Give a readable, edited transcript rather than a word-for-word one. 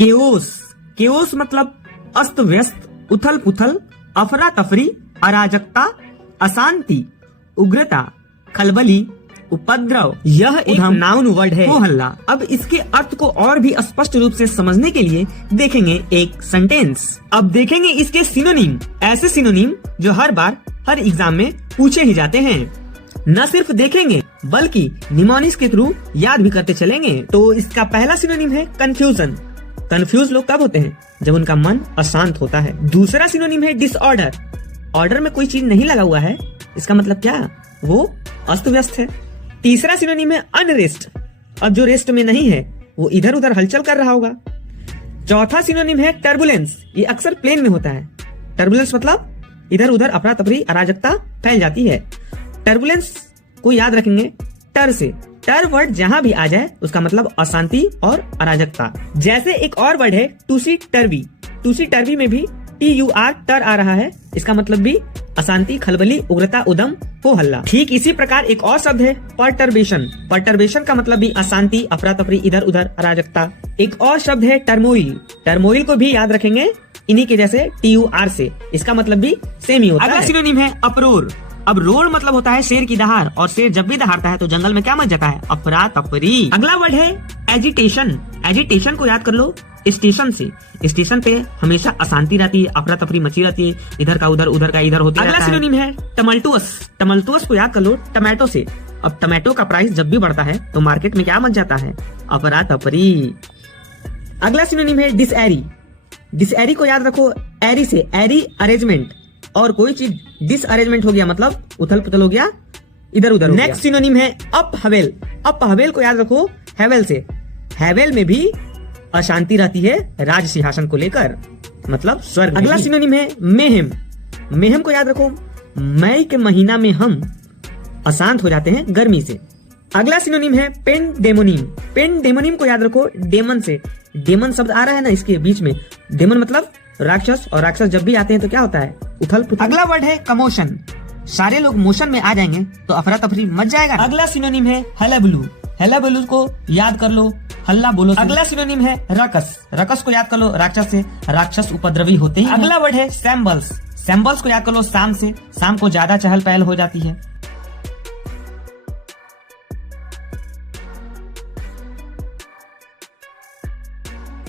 Chaos. Chaos मतलब अस्त व्यस्त, उथल पुथल, अफरा तफरी, अराजकता, अशांति, उग्रता, खलबली, उपद्रव। यह एक नाउन वर्ड है, हो हल्ला। अब इसके अर्थ को और भी स्पष्ट रूप से समझने के लिए देखेंगे एक सेंटेंस। अब देखेंगे इसके सिनोनिम, ऐसे सिनोनिम जो हर बार हर एग्जाम में पूछे ही जाते हैं। न सिर्फ देखेंगे बल्कि निमोनिक्स के थ्रू याद भी करते चलेंगे। तो इसका पहला सिनोनिम है कंफ्यूजन। कंफ्यूज लोग कब होते हैं? जब उनका मन अशांत होता है। दूसरा सिनोनिम है डिसऑर्डर। ऑर्डर में कोई चीज नहीं लगा हुआ है, इसका मतलब क्या? वो अस्त व्यस्त है। तीसरा सिनोनिम है अनरेस्ट। अब जो रेस्ट में नहीं है वो इधर उधर हलचल कर रहा होगा। चौथा सिनोनिम है टर्बुलेंस। ये अक्सर प्लेन में होता है। टर्बुलेंस मतलब इधर उधर अफरा तफरी, अराजकता फैल जाती है। टर्बुलेंस को याद रखेंगे टर से। टर वर्ड जहां भी आ जाए उसका मतलब अशांति और अराजकता। जैसे एक और वर्ड है टूसी टर्वी। टूसी टर्वी में भी TUR टर आ रहा है, इसका मतलब भी अशांति, खलबली, उग्रता, उदम, हो हल्ला। ठीक इसी प्रकार एक और शब्द है पर्टर्बेशन। पर्टर्बेशन का मतलब भी अशांति, अफरा तफरी, इधर उधर अराजकता। एक और शब्द है टर्मोइल। टर्मोइल को भी याद रखेंगे इन्हीं के जैसे TUR से, इसका मतलब भी सेम ही होता है। अगला सिनोनिम है अप्रोर। अब रोर मतलब होता है शेर की दहाड़, और शेर जब भी दहाड़ता है तो जंगल में क्या मच जाता है? अफरा तफरी। अगला वर्ड है एजिटेशन। एजिटेशन को याद कर लो स्टेशन से। स्टेशन पे हमेशा अशांति रहती है, अफरा तफरी मची रहती है, इधर का उधर, उधर का इधर होती है। अगला सिनोनिम है टमल्टुअस। टमल्टुअस को याद कर लो टमाटो से। अब टमाटो का प्राइस जब भी बढ़ता है तो मार्केट में क्या मच जाता है? अफरा तफरी। अगला सिनोनिम है डिसएरी। डिसएरी को याद रखो एरी से। एरी अरेंजमेंट, और कोई चीज डिसअरेंजमेंट हो गया मतलब उथल पुथल हो गया, इधर उधर। नेक्स्ट सिनोनिम है अप हवेल। अप हवेल को याद रखो हेवेल से। हेवेल में भी अशांति रहती है राज सिंहासन को लेकर, मतलब स्वर्ग। अगला सिनोनिम है मेहम। मेहम को याद रखो मई के महीना में हम अशांत हो जाते हैं गर्मी से। अगला सिनोनिम है पेंडेमोनिम। पेंडेमोनिम को याद रखो डेमन से। डेमन शब्द आ रहा है ना इसके बीच में, डेमन मतलब राक्षस, और राक्षस जब भी आते हैं तो क्या होता है? उथल पुथल। अगला वर्ड है कमोशन। सारे लोग मोशन में आ जाएंगे तो अफरा तफरी मच जाएगा। अगला सिनोनिम है हल्लाबुलू। हल्लाबुलू को याद कर लो हल्ला बोलो। अगला सिनोनिम है रकस। रकस को याद कर लो राक्षस से। राक्षस उपद्रवी होते हैं। अगला वर्ड है सैम्बल्स। सैम्बल्स को याद कर लो शाम से। शाम को ज्यादा चहल पहल हो जाती है।